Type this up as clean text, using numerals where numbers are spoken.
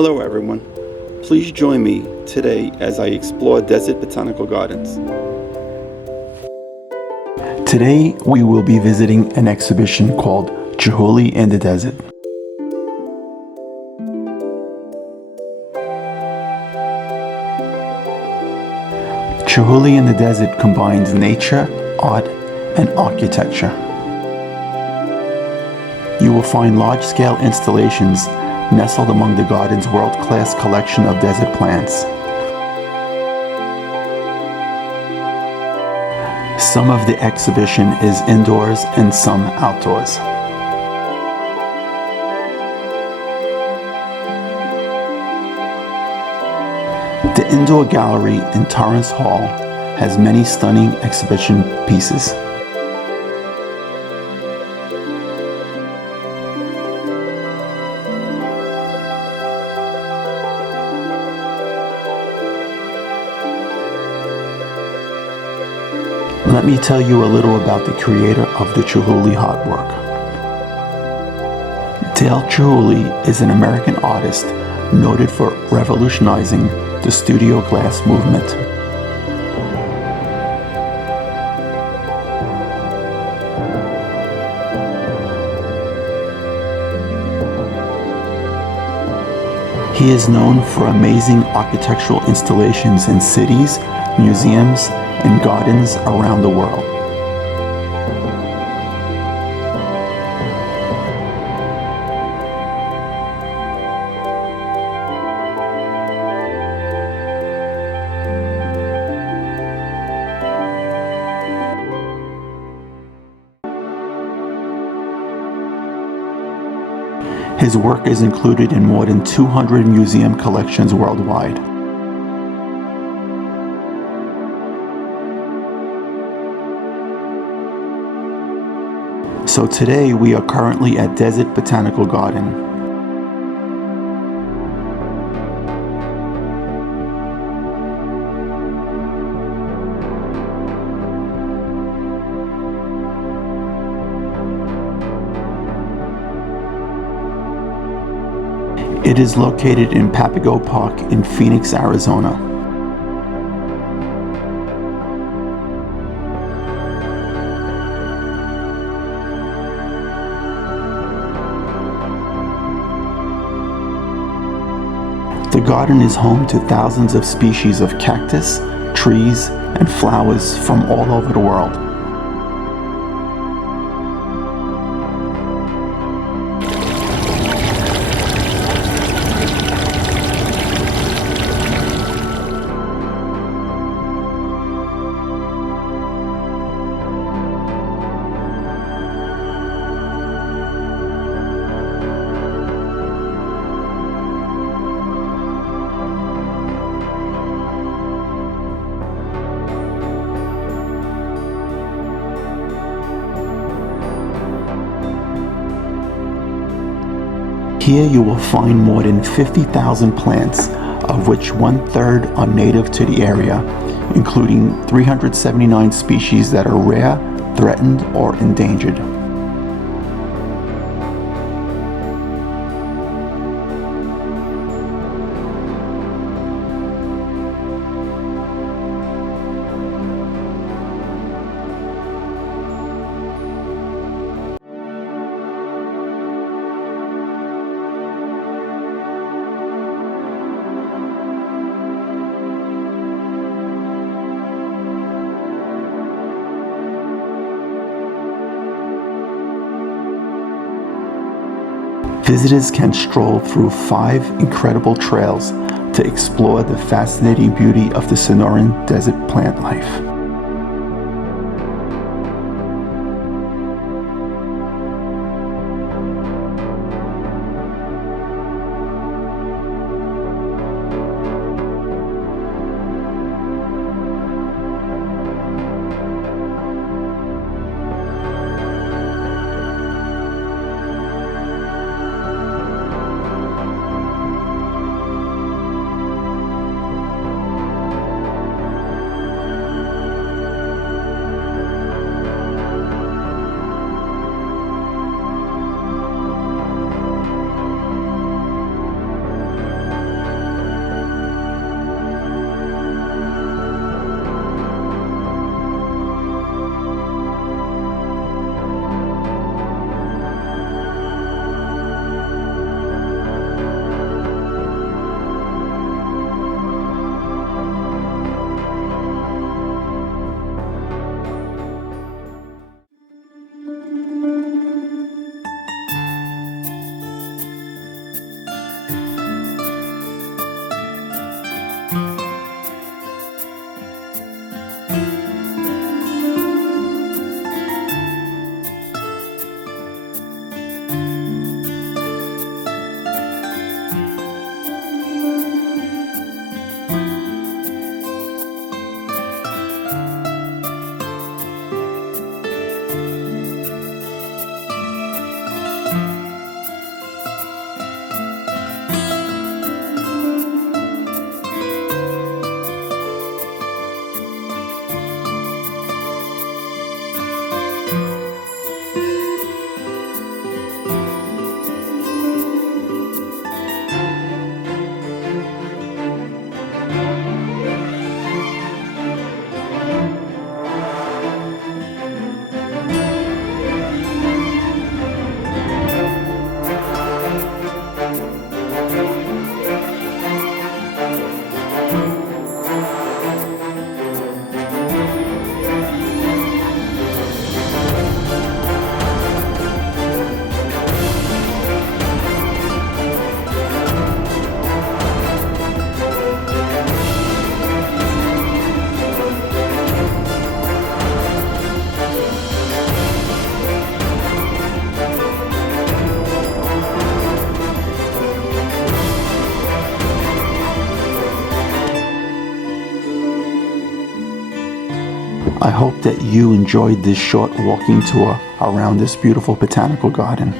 Hello everyone. Please join me today as I explore Desert Botanical Gardens. Today we will be visiting an exhibition called Chihuly in the Desert. Chihuly in the Desert combines nature, art, and architecture. You will find large-scale installations nestled among the garden's world-class collection of desert plants. Some of the exhibition is indoors and some outdoors. The indoor gallery in Torrance Hall has many stunning exhibition pieces. Let me tell you a little about the creator of the Chihuly artwork. Chihuly is an American artist noted for revolutionizing the studio glass movement. He is known for amazing architectural installations in cities, museums, and gardens around the world. His work is included in more than 200 museum collections worldwide. So today we are currently at Desert Botanical Garden. It is located in Papago Park in Phoenix, Arizona. The garden is home to thousands of species of cactus, trees, and flowers from all over the world. Here you will find more than 50,000 plants, of which 1/3 are native to the area, including 379 species that are rare, threatened, or endangered. Visitors can stroll through 5 incredible trails to explore the fascinating beauty of the Sonoran desert plant life. I hope that you enjoyed this short walking tour around this beautiful botanical garden.